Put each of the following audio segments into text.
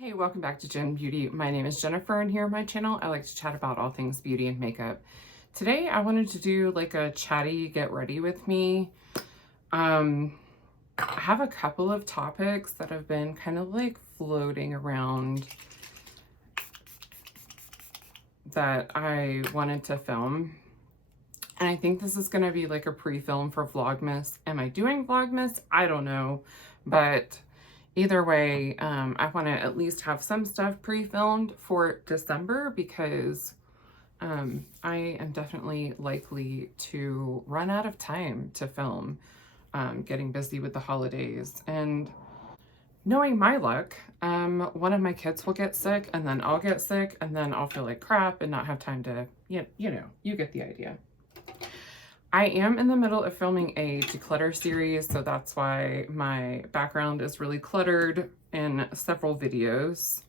Hey, welcome back to Jen Beauty. My name is Jennifer, and here on my channel, I like to chat about all things beauty and makeup. Today, I wanted to do like a chatty get ready with me. I have a couple of topics that have been kind of like floating around that I wanted to film. And I think this is going to be like a pre-film for Vlogmas. Am I doing Vlogmas? I don't know, but either way, I want to at least have some stuff pre-filmed for December because I am definitely likely to run out of time to film, getting busy with the holidays. And knowing my luck, one of my kids will get sick, and then I'll get sick, and then I'll feel like crap and not have time to, you know, you get the idea. I am in the middle of filming a declutter series, so that's why my background is really cluttered in several videos.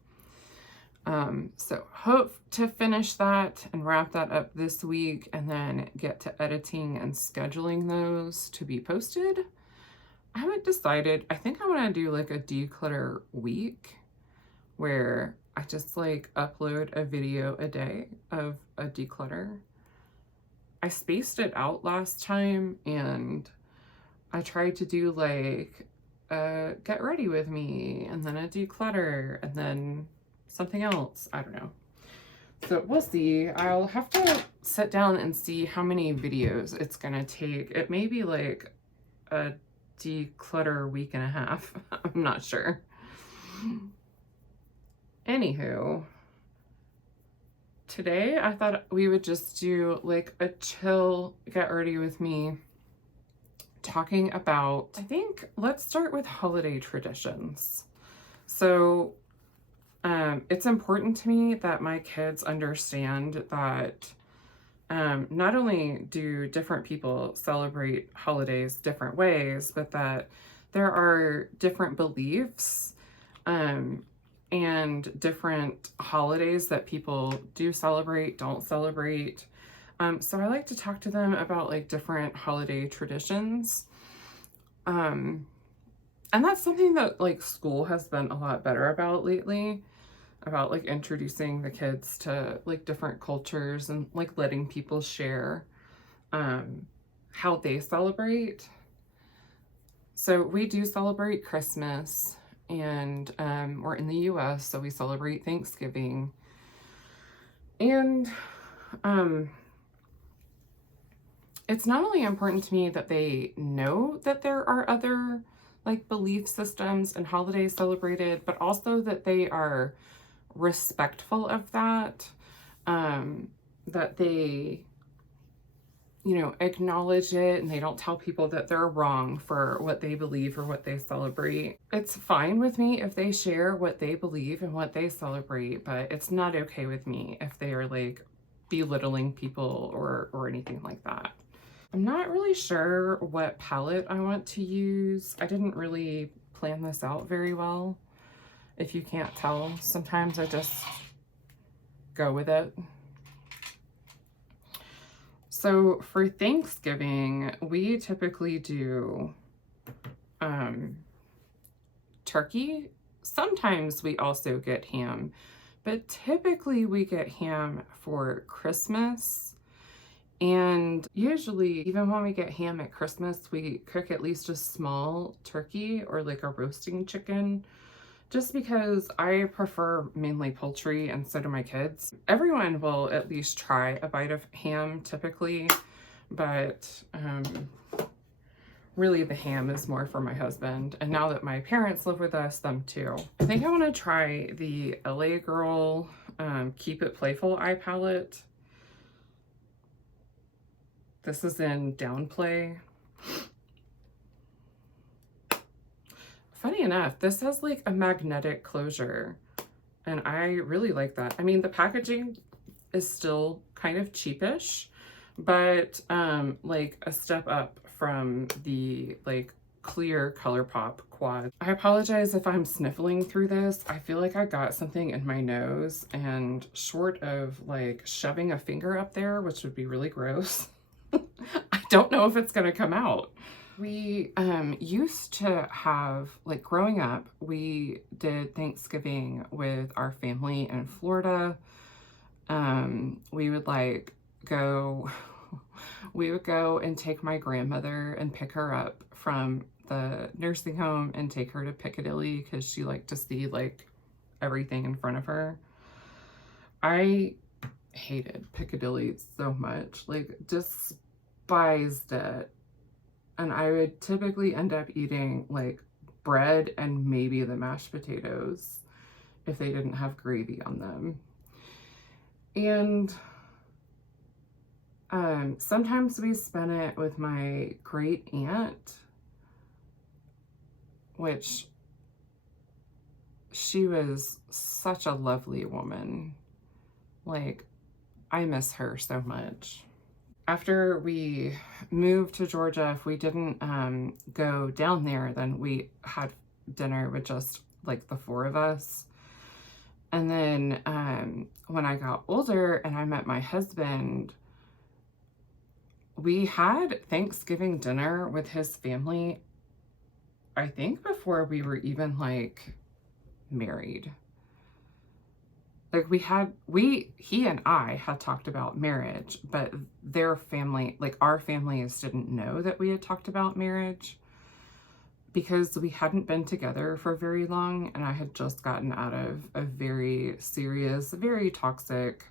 So hope to finish that and wrap that up this week and then get to editing and scheduling those to be posted. I haven't decided. I think I want to do like a declutter week where I just like upload a video a day of a declutter. I spaced it out last time and I tried to do like a get ready with me and then a declutter and then something else. I don't know. So we'll see. I'll have to sit down and see how many videos it's gonna take. It may be like a declutter week and a half. I'm not sure. Anywho, today I thought we would just do like a chill get ready with me talking about, I think let's start with holiday traditions. So it's important to me that my kids understand that not only do different people celebrate holidays different ways, but that there are different beliefs and different holidays that people do celebrate, don't celebrate. So I like to talk to them about like different holiday traditions. And that's something that like school has been a lot better about lately, about like introducing the kids to like different cultures and like letting people share how they celebrate. So we do celebrate Christmas, and we're in the US, so we celebrate Thanksgiving. And it's not only important to me that they know that there are other like belief systems and holidays celebrated, but also that they are respectful of that, that they, you know, acknowledge it and they don't tell people that they're wrong for what they believe or what they celebrate. It's fine with me if they share what they believe and what they celebrate, but it's not okay with me if they are like belittling people or anything like that. I'm not really sure what palette I want to use. I didn't really plan this out very well. If you can't tell, sometimes I just go with it. So for Thanksgiving, we typically do turkey. Sometimes we also get ham, but typically we get ham for Christmas. And usually, even when we get ham at Christmas, we cook at least a small turkey or like a roasting chicken, just because I prefer mainly poultry and so do my kids. Everyone will at least try a bite of ham typically, but really the ham is more for my husband. And now that my parents live with us, them too. I think I want to try the LA Girl Keep It Playful eye palette. This is in Downplay. Funny enough, this has like a magnetic closure and I really like that. I mean, the packaging is still kind of cheapish, but like a step up from the like clear ColourPop quad. I apologize if I'm sniffling through this. I feel like I got something in my nose, and short of like shoving a finger up there, which would be really gross, I don't know if it's gonna come out. we used to have, like growing up, we did Thanksgiving with our family in Florida. We would like go, we would go and take my grandmother and pick her up from the nursing home and take her to Piccadilly because she liked to see like everything in front of her. I hated Piccadilly so much, like despised it. And I would typically end up eating like bread and maybe the mashed potatoes if they didn't have gravy on them. And sometimes we spent it with my great aunt, which she was such a lovely woman. Like, I miss her so much. After we moved to Georgia, if we didn't go down there, then we had dinner with just like the four of us. And then when I got older and I met my husband, we had Thanksgiving dinner with his family, I think before we were even like married. Like he and I had talked about marriage, but their family, like our families didn't know that we had talked about marriage because we hadn't been together for very long and I had just gotten out of a very serious, very toxic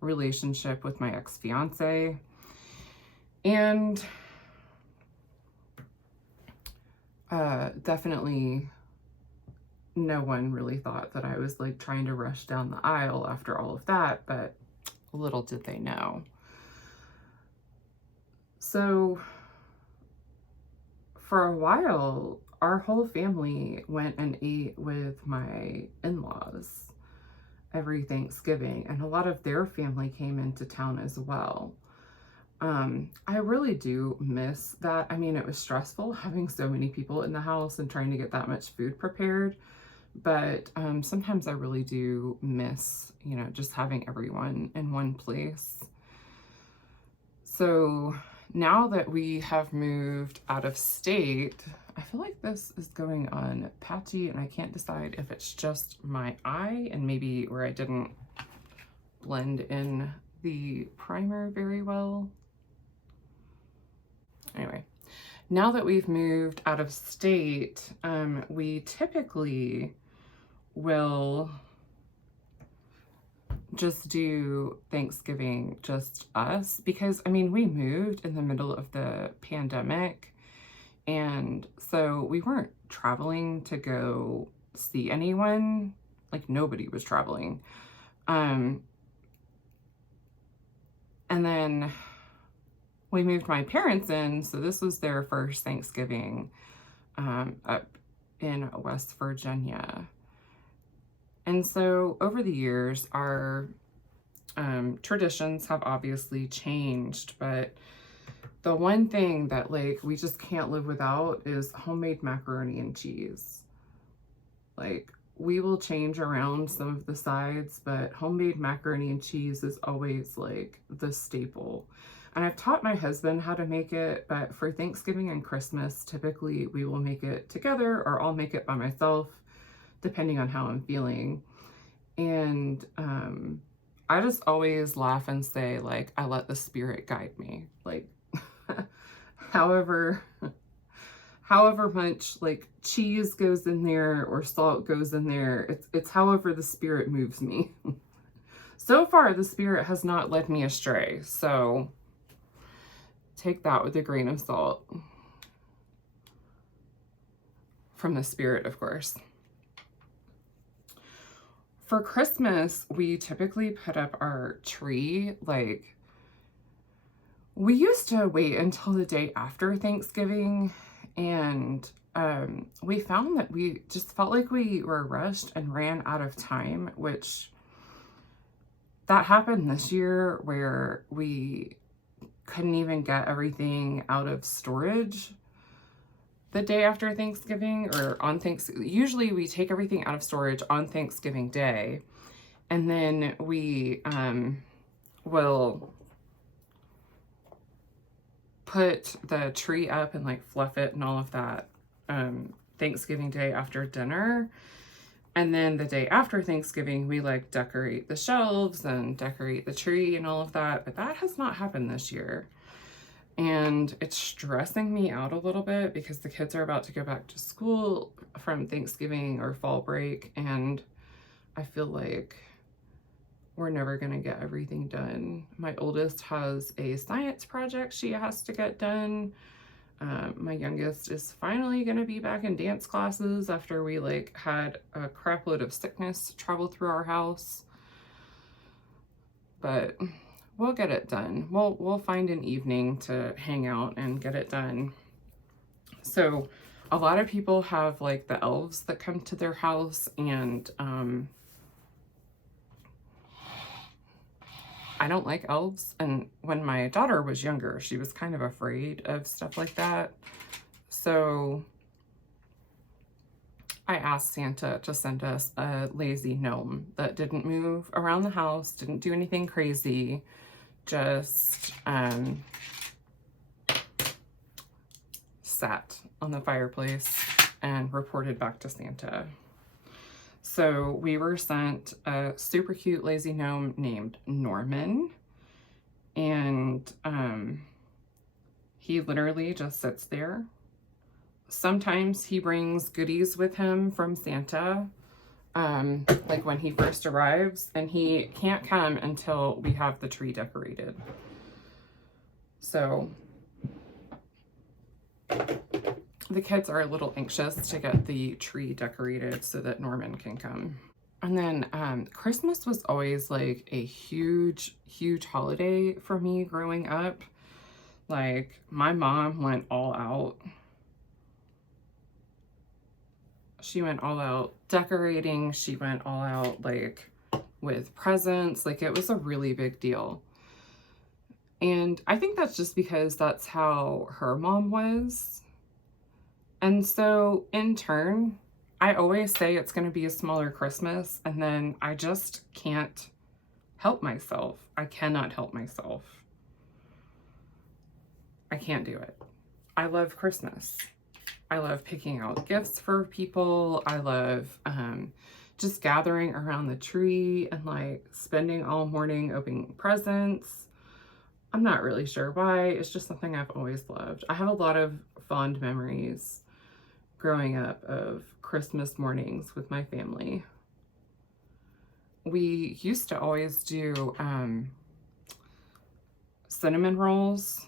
relationship with my ex-fiance. And definitely no one really thought that I was like trying to rush down the aisle after all of that, but little did they know. So for a while, our whole family went and ate with my in-laws every Thanksgiving, and a lot of their family came into town as well. I really do miss that. I mean, it was stressful having so many people in the house and trying to get that much food prepared. But sometimes I really do miss, you know, just having everyone in one place. So now that we have moved out of state, I feel like this is going on patchy and I can't decide if it's just my eye and maybe where I didn't blend in the primer very well. Anyway, now that we've moved out of state, we typically will just do Thanksgiving just us because I mean we moved in the middle of the pandemic and so we weren't traveling to go see anyone, like nobody was traveling. And then we moved my parents in, so this was their first Thanksgiving up in West Virginia. And so over the years, our traditions have obviously changed, but the one thing that like we just can't live without is homemade macaroni and cheese. Like we will change around some of the sides, but homemade macaroni and cheese is always like the staple. And I've taught my husband how to make it, but for Thanksgiving and Christmas, typically we will make it together or I'll make it by myself, depending on how I'm feeling. And I just always laugh and say, like, I let the spirit guide me. Like, however much like cheese goes in there or salt goes in there, it's however the spirit moves me. So far, the spirit has not led me astray, so take that with a grain of salt. From the spirit, of course. For Christmas, we typically put up our tree, like, we used to wait until the day after Thanksgiving, and we found that we just felt like we were rushed and ran out of time, which that happened this year where we couldn't even get everything out of storage the day after Thanksgiving or on Thanksgiving. Usually we take everything out of storage on Thanksgiving Day, and then we will put the tree up and like fluff it and all of that Thanksgiving Day after dinner. And then the day after Thanksgiving, we like decorate the shelves and decorate the tree and all of that. But that has not happened this year. And it's stressing me out a little bit because the kids are about to go back to school from Thanksgiving or fall break. And I feel like we're never going to get everything done. My oldest has a science project she has to get done. My youngest is finally going to be back in dance classes after we like had a crap load of sickness travel through our house. But we'll get it done. We'll find an evening to hang out and get it done. So a lot of people have like the elves that come to their house, and I don't like elves. And when my daughter was younger, she was kind of afraid of stuff like that. So I asked Santa to send us a lazy gnome that didn't move around the house, didn't do anything crazy, just sat on the fireplace and reported back to Santa. So we were sent a super cute lazy gnome named Norman, and he literally just sits there. Sometimes he brings goodies with him from Santa, like when he first arrives, and he can't come until we have the tree decorated. So the kids are a little anxious to get the tree decorated so that Norman can come. And then Christmas was always like a huge, huge holiday for me growing up. Like my mom went all out. She went all out decorating. She went all out like with presents. Like it was a really big deal. And I think that's just because that's how her mom was. And so in turn, I always say it's going to be a smaller Christmas, and then I just can't help myself. I cannot help myself. I can't do it. I love Christmas. I love picking out gifts for people. I love just gathering around the tree and like spending all morning opening presents. I'm not really sure why. It's just something I've always loved. I have a lot of fond memories growing up of Christmas mornings with my family. We used to always do cinnamon rolls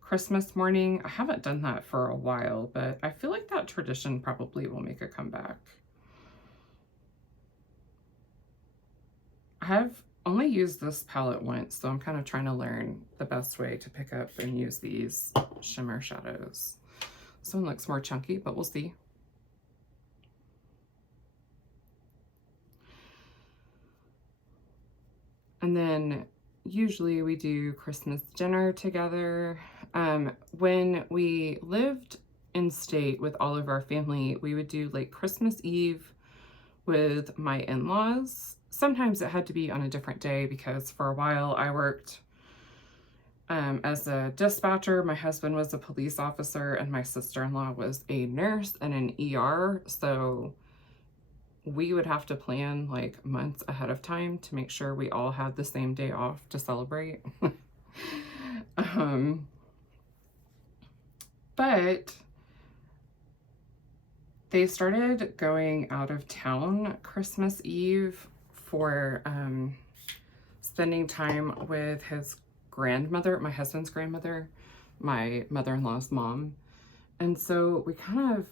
Christmas morning. I haven't done that for a while, but I feel like that tradition probably will make a comeback. I have only used this palette once, so I'm kind of trying to learn the best way to pick up and use these shimmer shadows. This one looks more chunky, but we'll see. And then usually we do Christmas dinner together. When we lived in state with all of our family, we would do like Christmas Eve with my in-laws. Sometimes it had to be on a different day because for a while I worked as a dispatcher. My husband was a police officer and my sister-in-law was a nurse and an ER. So we would have to plan like months ahead of time to make sure we all had the same day off to celebrate. But they started going out of town Christmas Eve for spending time with his grandmother, my husband's grandmother, my mother-in-law's mom. And so we kind of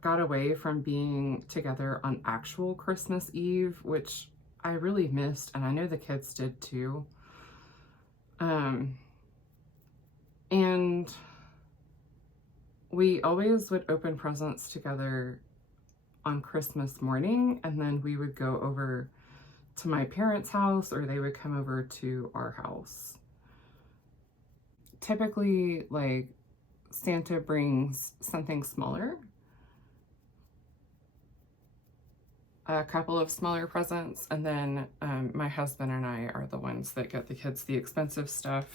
got away from being together on actual Christmas Eve, which I really missed, and I know the kids did too. And we always would open presents together on Christmas morning, and then we would go over to my parents' house or they would come over to our house. Typically, like, Santa brings something smaller, a couple of smaller presents, and then my husband and I are the ones that get the kids the expensive stuff.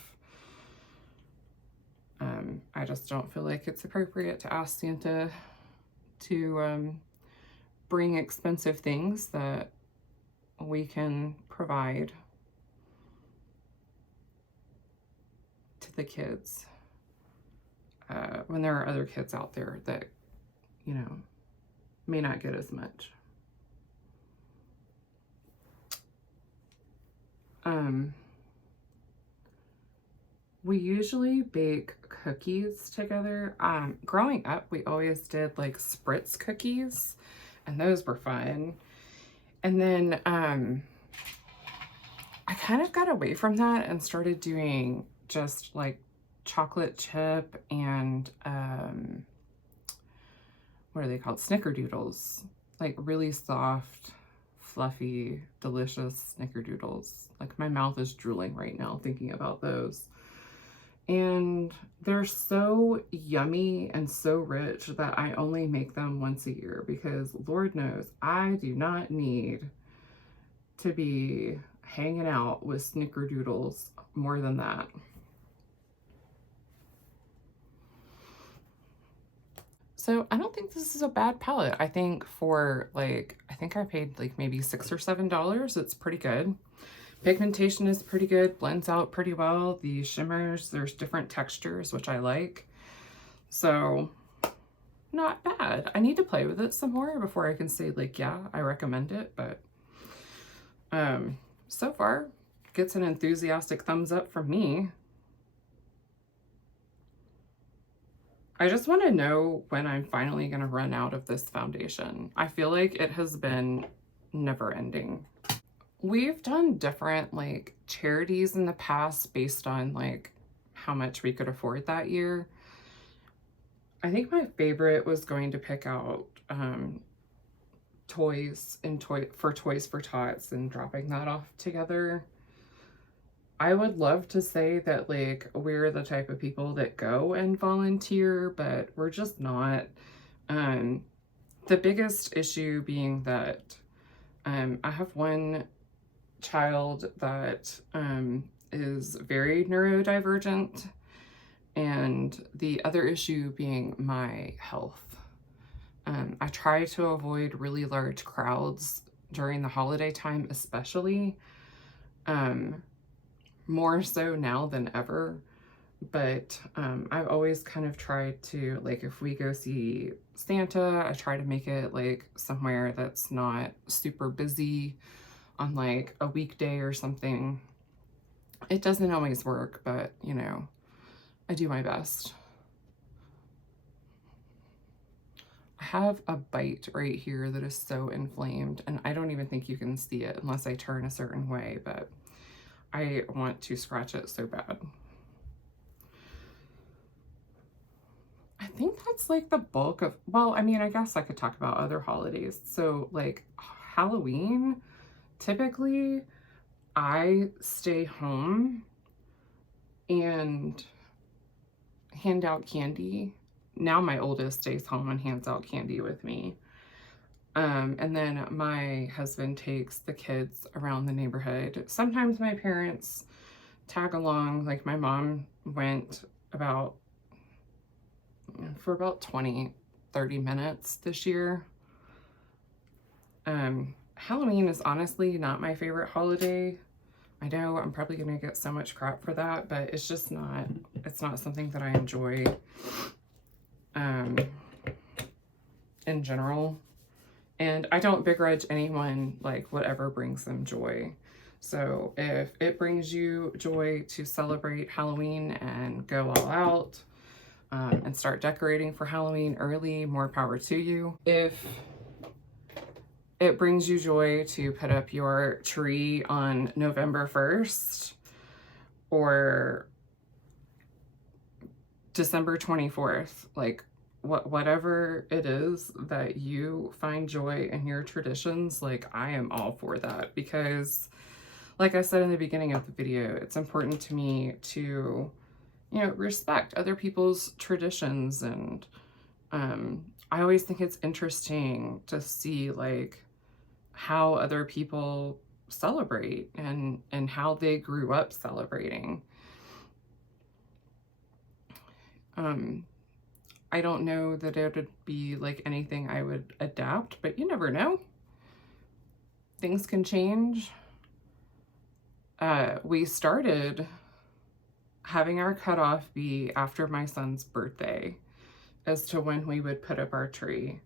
I just don't feel like it's appropriate to ask Santa to bring expensive things that we can provide to the kids when there are other kids out there that, you know, may not get as much. We usually bake cookies together. Growing up, we always did like spritz cookies, and those were fun. And then I kind of got away from that and started doing just like chocolate chip and what are they called? Snickerdoodles. Like really soft, fluffy, delicious snickerdoodles. Like my mouth is drooling right now thinking about those. And they're so yummy and so rich that I only make them once a year because Lord knows I do not need to be hanging out with snickerdoodles more than that. So I don't think this is a bad palette. I think for like, I think I paid like maybe $6 or $7. It's pretty good. Pigmentation is pretty good, blends out pretty well. The shimmers, there's different textures, which I like. So not bad. I need to play with it some more before I can say like, yeah, I recommend it. But so far, gets an enthusiastic thumbs up from me. I just want to know when I'm finally going to run out of this foundation. I feel like it has been never ending. We've done different like charities in the past based on like how much we could afford that year. I think my favorite was going to pick out toys and Toys for Tots and dropping that off together. I would love to say that like we're the type of people that go and volunteer, but we're just not. The biggest issue being that I have one child that is very neurodivergent, and the other issue being my health. I try to avoid really large crowds during the holiday time, especially. More so now than ever, but I've always kind of tried to, like, if we go see Santa, I try to make it like somewhere that's not super busy on like a weekday or something. It doesn't always work, but you know, I do my best. I have a bite right here that is so inflamed, and I don't even think you can see it unless I turn a certain way, but I want to scratch it so bad. I think that's like the bulk of, well, I mean, I guess I could talk about other holidays. So like Halloween, typically I stay home and hand out candy. Now my oldest stays home and hands out candy with me. And then my husband takes the kids around the neighborhood. Sometimes my parents tag along, like my mom went for about 20, 30 minutes this year. Halloween is honestly not my favorite holiday. I know I'm probably gonna get so much crap for that, but it's just not, it's not something that I enjoy in general. And I don't begrudge anyone like whatever brings them joy. So if it brings you joy to celebrate Halloween and go all out and start decorating for Halloween early, more power to you. If it brings you joy to put up your tree on November 1st or December 24th, like whatever it is that you find joy in your traditions, like I am all for that, because like I said in the beginning of the video, it's important to me to, you know, respect other people's traditions. And I always think it's interesting to see like how other people celebrate and how they grew up celebrating. Um, I don't know that it would be like anything I would adapt, but you never know. Things can change. We started having our cutoff be after my son's birthday as to when we would put up our tree.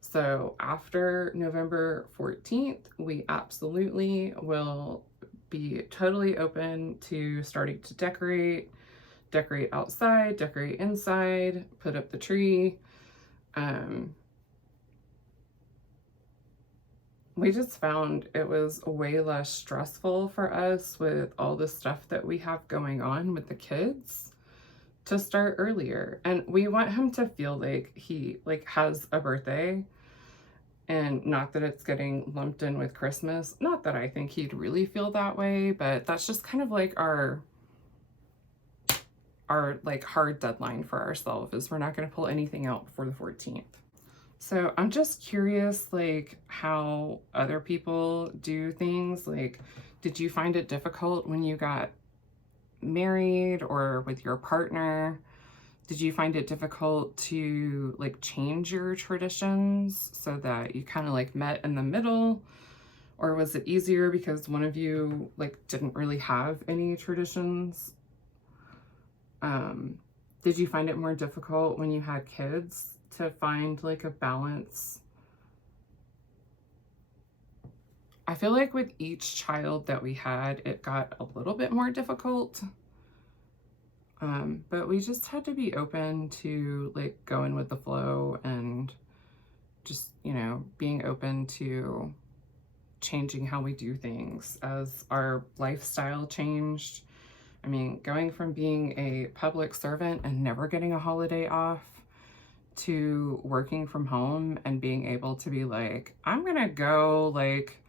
So after November 14th, we absolutely will be totally open to starting to decorate outside, decorate inside, put up the tree. We just found it was way less stressful for us with all the stuff that we have going on with the kids to start earlier. And we want him to feel like he has a birthday, and not that it's getting lumped in with Christmas. Not that I think he'd really feel that way, but that's just kind of like our like hard deadline for ourselves, is we're not going to pull anything out before the 14th. So I'm just curious, like, how other people do things. Like, did you find it difficult when you got married or with your partner? Did you find it difficult to like change your traditions so that you kind of like met in the middle? Or was it easier because one of you like didn't really have any traditions? Did you find it more difficult when you had kids to find like a balance? I feel like with each child that we had, it got a little bit more difficult. But we just had to be open to like going with the flow and just, you know, being open to changing how we do things as our lifestyle changed. I mean, going from being a public servant and never getting a holiday off to working from home and being able to be like, I'm gonna go like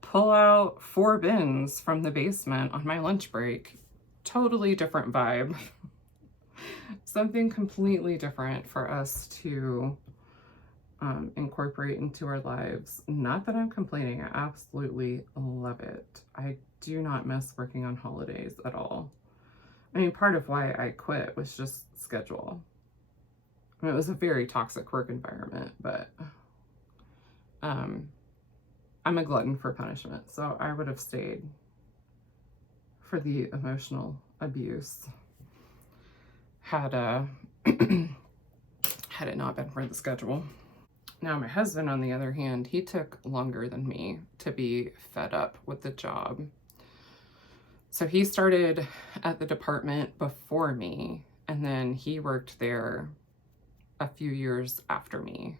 pull out 4 bins from the basement on my lunch break. Totally different vibe. Something completely different for us to incorporate into our lives. Not that I'm complaining, I absolutely love it. I do not miss working on holidays at all. I mean, part of why I quit was just schedule. I mean, it was a very toxic work environment, but I'm a glutton for punishment, so I would have stayed for the emotional abuse had had it not been for the schedule. Now, my husband, on the other hand, he took longer than me to be fed up with the job. So he started at the department before me, and then he worked there a few years after me.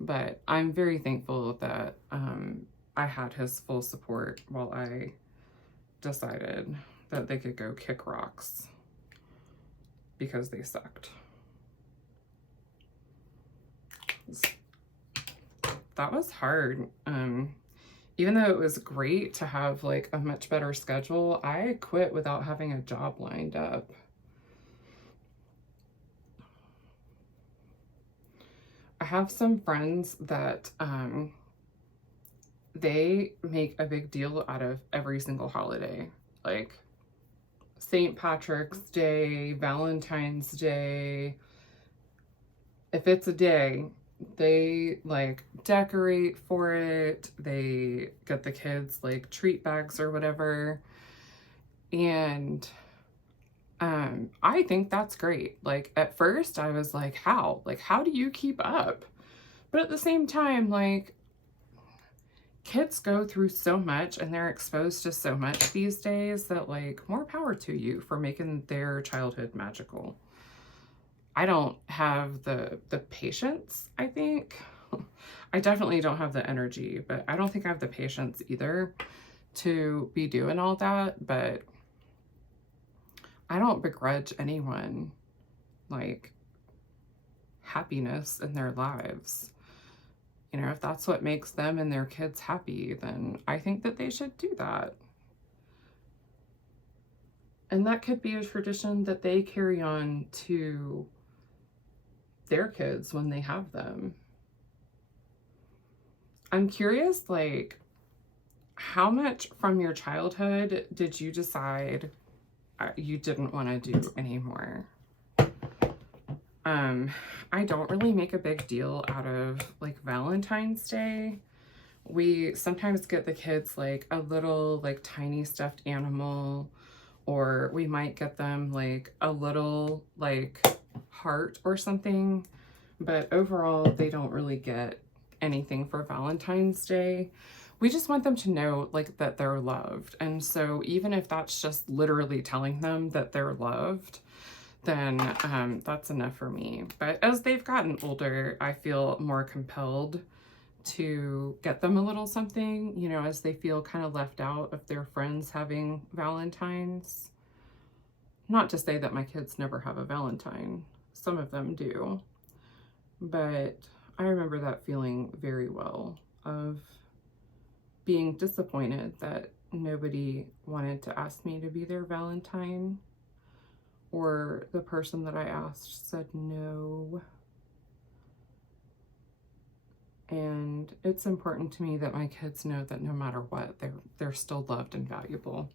But I'm very thankful that I had his full support while I decided that they could go kick rocks because they sucked. That was hard. Even though it was great to have like a much better schedule, I quit without having a job lined up. I have some friends that they make a big deal out of every single holiday, like St. Patrick's Day, Valentine's Day. If it's a day, they like decorate for it. They get the kids like treat bags or whatever. And I think that's great. Like at first I was like, how? Like, how do you keep up? But at the same time, like, kids go through so much and they're exposed to so much these days that like, more power to you for making their childhood magical. I don't have the patience, I think. I definitely don't have the energy, but I don't think I have the patience either to be doing all that. But I don't begrudge anyone like happiness in their lives. You know, if that's what makes them and their kids happy, then I think that they should do that. And that could be a tradition that they carry on to their kids when they have them. I'm curious, like, how much from your childhood did you decide you didn't want to do anymore. I don't really make a big deal out of like Valentine's Day. We sometimes get the kids like a little like tiny stuffed animal, or we might get them like a little like heart or something, but overall they don't really get anything for Valentine's Day. We just want them to know like that they're loved. And so even if that's just literally telling them that they're loved, then that's enough for me. But as they've gotten older, I feel more compelled to get them a little something, you know, as they feel kind of left out of their friends having Valentines. Not to say that my kids never have a Valentine. Some of them do. But I remember that feeling very well, of being disappointed that nobody wanted to ask me to be their Valentine, or the person that I asked said no. And it's important to me that my kids know that no matter what, they're still loved and valuable.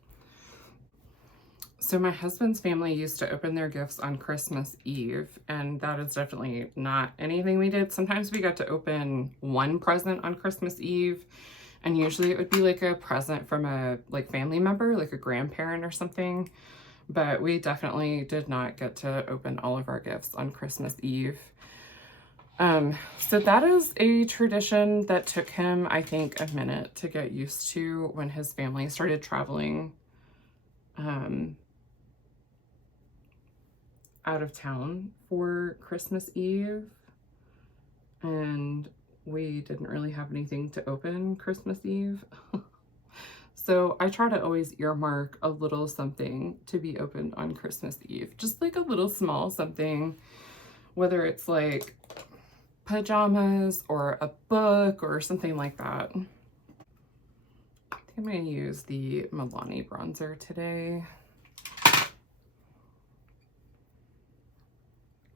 So my husband's family used to open their gifts on Christmas Eve, and that is definitely not anything we did. Sometimes we got to open one present on Christmas Eve, and usually it would be like a present from a like family member, like a grandparent or something. But we definitely did not get to open all of our gifts on Christmas Eve. So that is a tradition that took him, I think, a minute to get used to when his family started traveling out of town for Christmas Eve. And we didn't really have anything to open Christmas Eve. So I try to always earmark a little something to be opened on Christmas Eve. Just like a little small something, whether it's like pajamas or a book or something like that. I think I'm going to use the Milani bronzer today.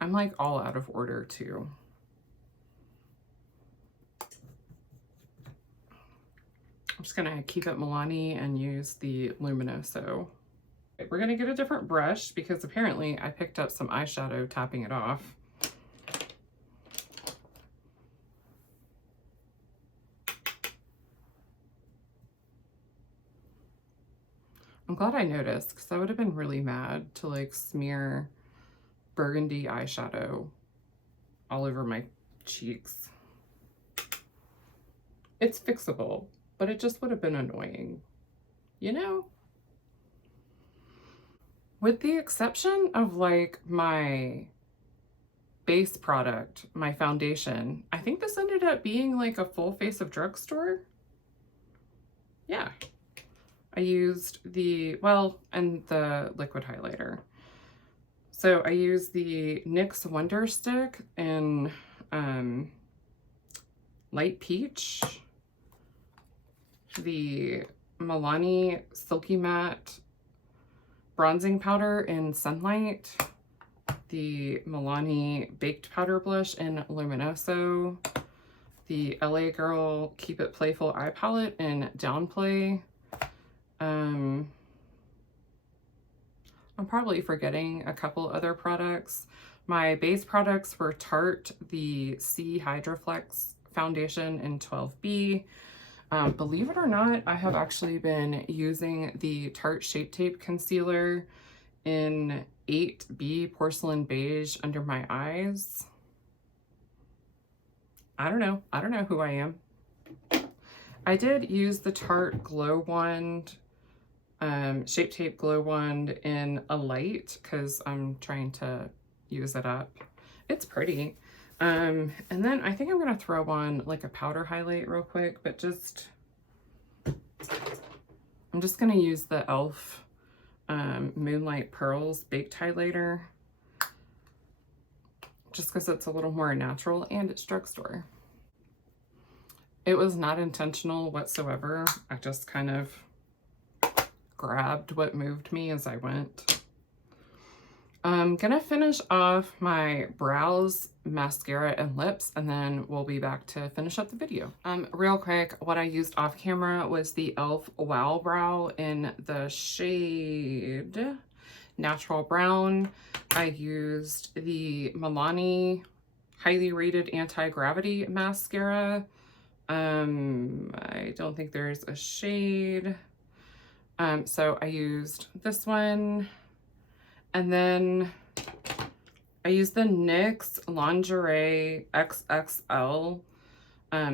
I'm like all out of order too. I'm just gonna keep it Milani and use the Luminoso. We're gonna get a different brush because apparently I picked up some eyeshadow tapping it off. I'm glad I noticed, because I would have been really mad to like smear burgundy eyeshadow all over my cheeks. It's fixable, but it just would have been annoying, you know? With the exception of like my base product, my foundation, I think this ended up being like a full face of drugstore. Yeah. I used the, well, and the liquid highlighter. So I used the NYX Wonder Stick in Light Peach, the Milani Silky Matte bronzing powder in Sunlight, the Milani Baked Powder Blush in Luminoso, the LA Girl Keep It Playful Eye Palette in Downplay. I'm probably forgetting a couple other products. My base products were Tarte, the C Hydroflex foundation in 12B. Believe it or not, I have actually been using the Tarte Shape Tape Concealer in 8B Porcelain Beige under my eyes. I don't know who I am. I did use the Tarte Glow Wand, Shape Tape Glow Wand in a light because I'm trying to use it up. It's pretty. And then I think I'm gonna throw on like a powder highlight real quick, but I'm just gonna use the e.l.f. Moonlight Pearls Baked Highlighter, just because it's a little more natural and it's drugstore. It was not intentional whatsoever. I just kind of grabbed what moved me as I went. I'm gonna finish off my brows, mascara, and lips, and then we'll be back to finish up the video. Real quick, what I used off camera was the e.l.f. Wow Brow in the shade Natural Brown. I used the Milani Highly Rated Anti-Gravity Mascara. I don't think there's a shade. So I used this one. And then I used the NYX Lingerie XXL.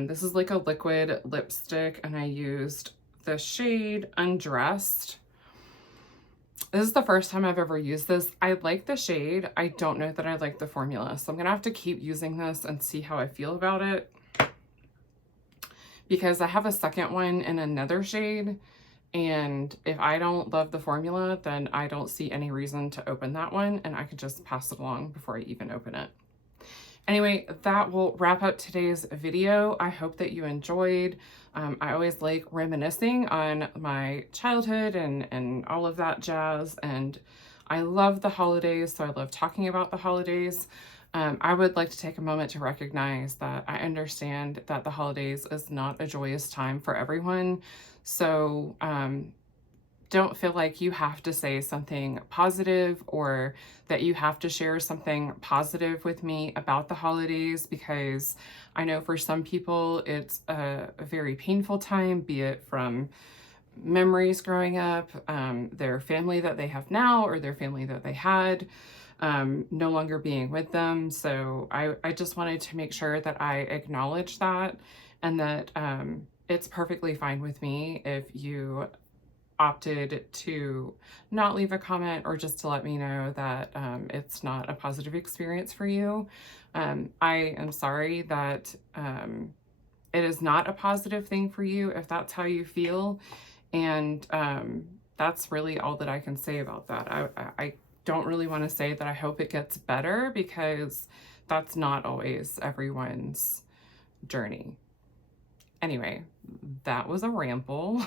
This is like a liquid lipstick, and I used the shade Undressed. This is the first time I've ever used this. I like the shade. I don't know that I like the formula, so I'm gonna have to keep using this and see how I feel about it, because I have a second one in another shade, and if I don't love the formula, then I don't see any reason to open that one, and I could just pass it along before I even open it. Anyway, that will wrap up today's video. I hope that you enjoyed. I always like reminiscing on my childhood and all of that jazz, and I love the holidays, so I love talking about the holidays. I would like to take a moment to recognize that I understand that the holidays is not a joyous time for everyone. So don't feel like you have to say something positive or that you have to share something positive with me about the holidays, because I know for some people it's a very painful time, be it from memories growing up, their family that they have now or their family that they had no longer being with them. So I just wanted to make sure that I acknowledge that, and that it's perfectly fine with me if you opted to not leave a comment or just to let me know that it's not a positive experience for you. I am sorry that it is not a positive thing for you if that's how you feel. And that's really all that I can say about that. I don't really want to say that I hope it gets better, because that's not always everyone's journey. Anyway, that was a ramble.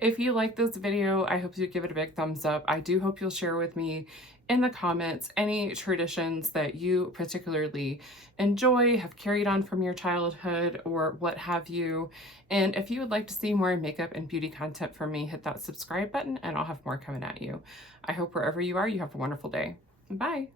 If you like this video, I hope you give it a big thumbs up. I do hope you'll share with me in the comments any traditions that you particularly enjoy, have carried on from your childhood, or what have you. And if you would like to see more makeup and beauty content from me, hit that subscribe button and I'll have more coming at you. I hope wherever you are, you have a wonderful day. Bye.